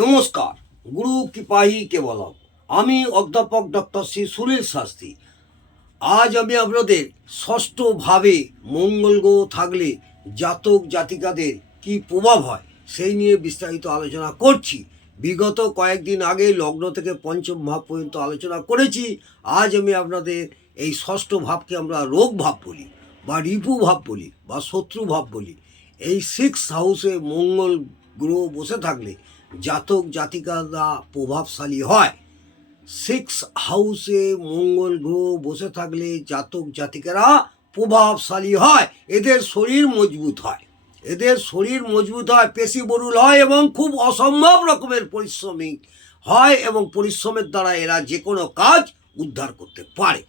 নমস্কার। গুরু কৃপাহি কেবলম। আমি অধ্যাপক ডক্টর শ্রী সুনীল শাস্ত্রী। আজ আমি আপনাদের ষষ্ঠভাবে মঙ্গল গ্রহ থাকলে জাতক জাতিকাদের কি প্রভাব হয় সেই নিয়ে বিস্তারিত আলোচনা করছি। বিগত কয়েকদিন আগে লগ্ন থেকে পঞ্চম ভাব পর্যন্ত আলোচনা করেছি। আজ আমি আপনাদের এই ষষ্ঠ ভাবকে আমরা রোগ ভাব বলি বা রিপু ভাব বলি বা শত্রু ভাব বলি। এই 6 হাউসে মঙ্গল গ্রহ বসে থাকলে জাতক জাতিকারা প্রভাবশালী হয়। 6 হাউসে মঙ্গল গ্রহ বসে থাকলে জাতক জাতিকারা প্রভাবশালী হয়। এদের শরীর মজবুত হয়, পেশি বরুল হয় এবং খুব অসম্ভব রকমের পরিশ্রমিক হয় এবং পরিশ্রমের দ্বারা এরা যে কোনো কাজ উদ্ধার করতে পারে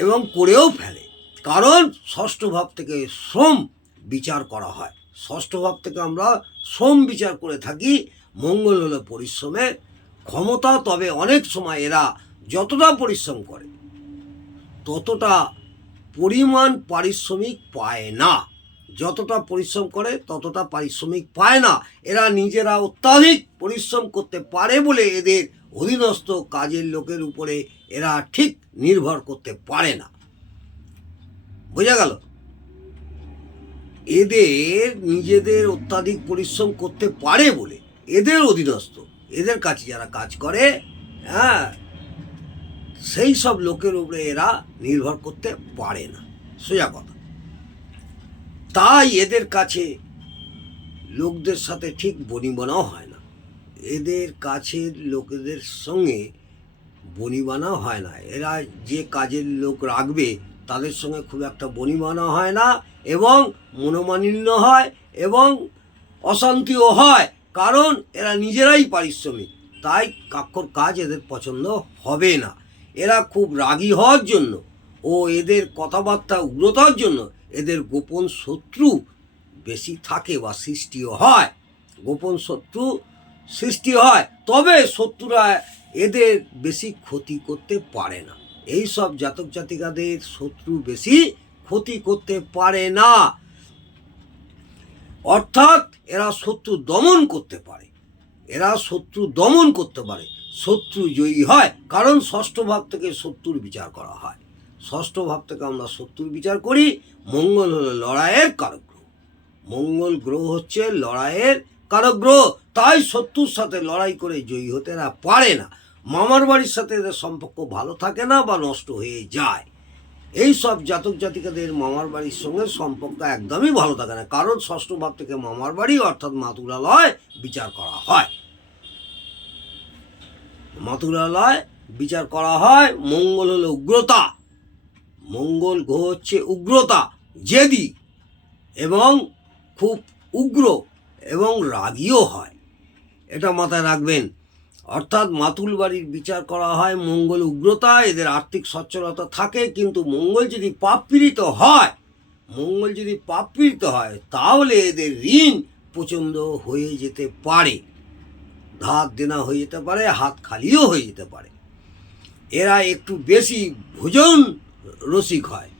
এবং করেও ফেলে। কারণ ষষ্ঠ ভাব থেকে শ্রম বিচার করা হয়। ষষ্ঠ ভাব থেকে আমরা শ্রম বিচার করে থাকি। মঙ্গল হলো পরিশ্রমের ক্ষমতা, তবে অনেক সময় এরা যতটা পরিশ্রম করে ততটা পরিমাণ পারিশ্রমিক পায় না। যতটা পরিশ্রম করে ততটা পারিশ্রমিক পায় না। এরা নিজেরা অত্যাধিক পরিশ্রম করতে পারে বলে এদের অধীনস্থ কাজের লোকের উপরে এরা ঠিক নির্ভর করতে পারে না। বোঝা গেল? এদের নিজেদের অত্যাধিক পরিশ্রম করতে পারে বলে এদের অধীনস্থ, এদের কাছে যারা কাজ করে, সেই সব লোকের উপরে এরা নির্ভর করতে পারে না। সোজা কথা। তাই এদের কাছে লোকদের সাথে ঠিক বনিবনাও হয় না। এদের কাছের লোকেদের সঙ্গে বনিবানা হয় না। এরা যে কাজের লোক রাখবে তাদের সঙ্গে খুব একটা বনিবানা হয় না এবং মনোমালিন্য হয় এবং অশান্তিও হয়। কারণ এরা নিজেরাই পারিশ্রমিক, তাই কাক্ষর কাজ এদের পছন্দ হবে না। এরা খুব রাগী হওয়ার জন্য ও এদের কথাবার্তা উগ্রতার জন্য এদের গোপন শত্রু বেশি থাকে বা সৃষ্টিও হয়। গোপন শত্রু সৃষ্টি হয়, তবে শত্রুরা এদের বেশি ক্ষতি করতে পারে না। এই সব জাতক জাতিকাদের শত্রু বেশি ক্ষতি করতে পারে না, অর্থাৎ এরা শত্রু দমন করতে পারে। শত্রু জয়ী হয়, কারণ ষষ্ঠ ভাব থেকে শত্রুর বিচার করা হয়। ষষ্ঠ ভাব থেকে আমরা শত্রুর বিচার করি। মঙ্গল হলো লড়াইয়ের কারক গ্রহ। মঙ্গল গ্রহ হচ্ছে লড়াইয়ের কারক গ্রহ, তাই শত্রুর সাথে লড়াই করে জয়ী হতে এরা পারে না। মামার বাড়ির সাথে এদের সম্পর্ক ভালো থাকে না বা নষ্ট হয়ে যায়। এই সব জাতক জাতিকাদের মামার বাড়ির সঙ্গে সম্পর্ক একদমই ভালো থাকে না, কারণ ষষ্ঠ ভাব থেকে মামার বাড়ি অর্থাৎ মাতুলালয় বিচার করা হয়। মঙ্গল হলো উগ্রতা। মঙ্গল গ্রহ হচ্ছে উগ্রতা, জেদি এবং খুব উগ্র এবং রাগীও হয়। এটা মাথায় রাখবেন। অর্থাৎ মাতুল বাড়ির বিচার করা হয়। মঙ্গল উগ্রতা, এদের আর্থিক সচ্ছলতা থাকে, কিন্তু মঙ্গল যদি পাপ পীড়িত হয় তাহলে এদের ঋণ প্রচণ্ড হয়ে যেতে পারে, ধার দেনা হয়ে যেতে পারে, হাত খালিও হয়ে যেতে পারে। এরা একটু বেশি ভোজন রসিক হয়,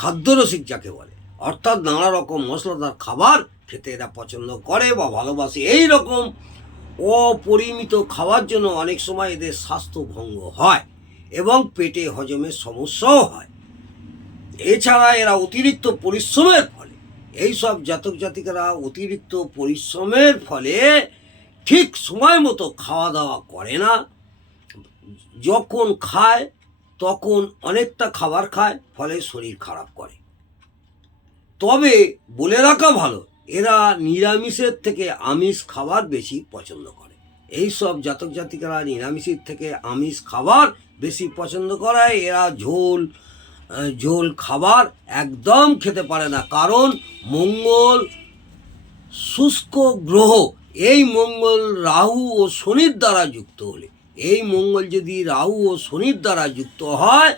খাদ্য রসিক যাকে বলে, অর্থাৎ নানা রকম মশলাদার খাবার খেতে এরা পছন্দ করে বা ভালোবাসে। এই রকম অপরিমিত খাওয়ার জন্য অনেক সময় এদের স্বাস্থ্য ভঙ্গ হয় এবং পেটে হজমের সমস্যাও হয়। এছাড়া এরা অতিরিক্ত পরিশ্রমের ফলে, এইসব জাতক জাতিকারা অতিরিক্ত পরিশ্রমের ফলে ঠিক সময় মতো খাওয়া দাওয়া করে না। যখন খায় তখন অনেকটা খাবার খায়, ফলে শরীর খারাপ করে। তবে বলে রাখা ভালো, এরা নিরামিষের থেকে আমিষ খাবার বেশি পছন্দ করে। এই সব জাতক জাতিকারা নিরামিষের থেকে আমিষ খাবার বেশি পছন্দ করে। এরা ঝোল খাবার একদম খেতে পারে না, কারণ মঙ্গল শুষ্ক গ্রহ। এই মঙ্গল রাহু ও শনির দ্বারা যুক্ত হলে, এই মঙ্গল যদি রাহু ও শনির দ্বারা যুক্ত হয়,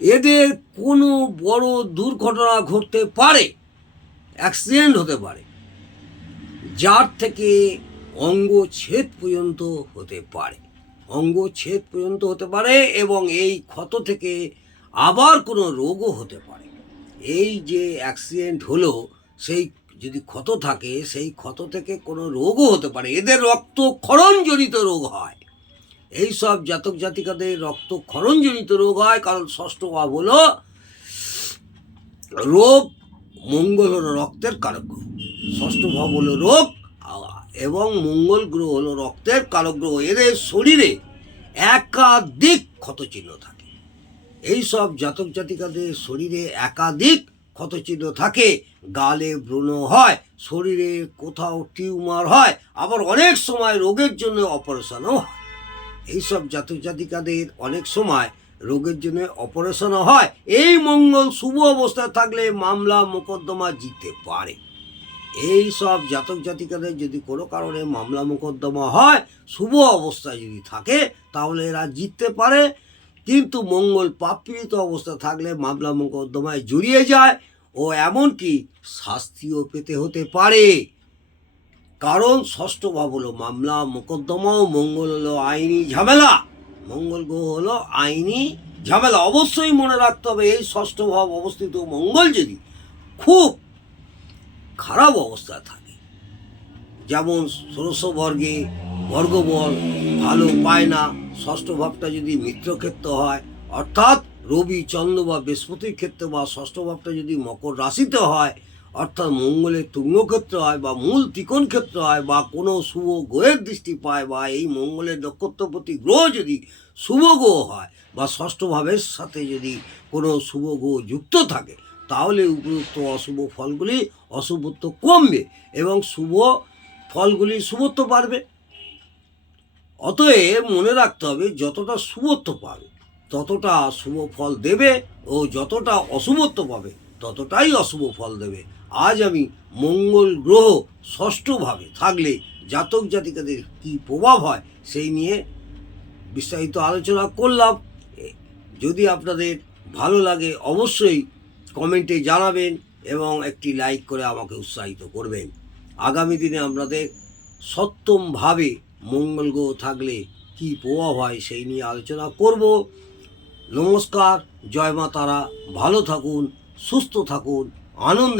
এদের কোনো বড় দুর্ঘটনা ঘটতে পারে, অ্যাক্সিডেন্ট হতে পারে, যার থেকে অঙ্গচ্ছেদ পর্যন্ত হতে পারে এবং এই ক্ষত থেকে আবার কোনো রোগও হতে পারে। এই যে অ্যাক্সিডেন্ট হলো, সেই যদি ক্ষত থাকে সেই ক্ষত থেকে কোনো রোগও হতে পারে। এদের রক্তক্ষরণজনিত রোগ হয়। এই সব জাতক জাতিকাদের রক্তক্ষরণজনিত রোগ হয়, কারণ ষষ্ঠ ভাব হলো রোগ, মঙ্গল হলো রক্তের কারক গ্রহ। ষষ্ঠ ভাব হলো রোগ এবং মঙ্গল গ্রহ হলো রক্তের কারক গ্রহ। এদের শরীরে একাধিক ক্ষতচিহ্ন থাকে। এই সব জাতক জাতিকাদের শরীরে একাধিক ক্ষতচিহ্ন থাকে। গালে ব্রণ হয়, শরীরে কোথাও টিউমার হয়, আবার অনেক সময় রোগের জন্য অপারেশনও হয়। এইসব জাতক জাতিকাদের অনেক সময় রোগের জন্য অপারেশনও হয়। এই মঙ্গল শুভ অবস্থায় থাকলে মামলা মোকদ্দমা জিততে পারে। এই সব জাতক জাতিকাদের যদি কোনো কারণে মামলা মোকদ্দমা হয়, শুভ অবস্থায় যদি থাকে, তাহলে এরা জিততে পারে। কিন্তু মঙ্গল পাপপীড়িত অবস্থা থাকলে মামলা মোকদ্দমায় জড়িয়ে যায় ও এমনকি শাস্তিও পেতে হতে পারে। কারণ ষষ্ঠ ভাব হলো মামলা মোকদ্দমা ও মঙ্গল হলো আইনি ঝামেলা। মঙ্গল গ্রহ হলো আইনি ঝামেলা। অবশ্যই মনে রাখতে হবে, এই ষষ্ঠ ভাব অবস্থিত মঙ্গল যদি খুব খারাপ অবস্থায় থাকে, যেমন ষোড়শ বর্গে বর্গবল ভালো পায় না, ষষ্ঠ ভাবটা যদি মিত্রক্ষেত্র হয়, অর্থাৎ রবি চন্দ্র বা বৃহস্পতির ক্ষেত্রে, বা ষষ্ঠ ভাবটা যদি মকর রাশিতে হয়, অর্থাৎ মঙ্গলের তুঙ্গক্ষেত্র হয় বা মূল ত্রিকোণ ক্ষেত্র হয়, বা কোনো শুভ গ্রহের দৃষ্টি পায়, বা এই মঙ্গলের নক্ষত্রপতি গ্রহ যদি শুভ গ্রহ হয়, বা ষষ্ঠ ভাবের সাথে যদি কোনো শুভ গ্রহ যুক্ত থাকে, তাহলে উপযুক্ত অশুভ ফলগুলি অশুভত্ব কমবে এবং শুভ ফলগুলি শুভত্ব বাড়বে। অতএব মনে রাখতে হবে, যতটা শুভত্ব পাবে ততটা শুভ ফল দেবে, ও যতটা অশুভত্ব পাবে ততটাই অশুভ ফল দেবে। আজ আমি মঙ্গল গ্রহ ষষ্ঠভাবে থাকলে জাতক জাতিকাদের কী প্রভাব হয় সেই নিয়ে বিস্তারিত আলোচনা করলাম। যদি আপনাদের ভালো লাগে অবশ্যই কমেন্টে জানাবেন এবং একটি লাইক করে আমাকে উৎসাহিত করবেন। আগামী দিনে আপনাদের সপ্তমভাবে মঙ্গল গ্রহ থাকলে কী প্রভাব হয় সেই নিয়ে আলোচনা করব। নমস্কার, জয় মা তারা, ভালো থাকুন, সুস্থ থাকুন, আনন্দে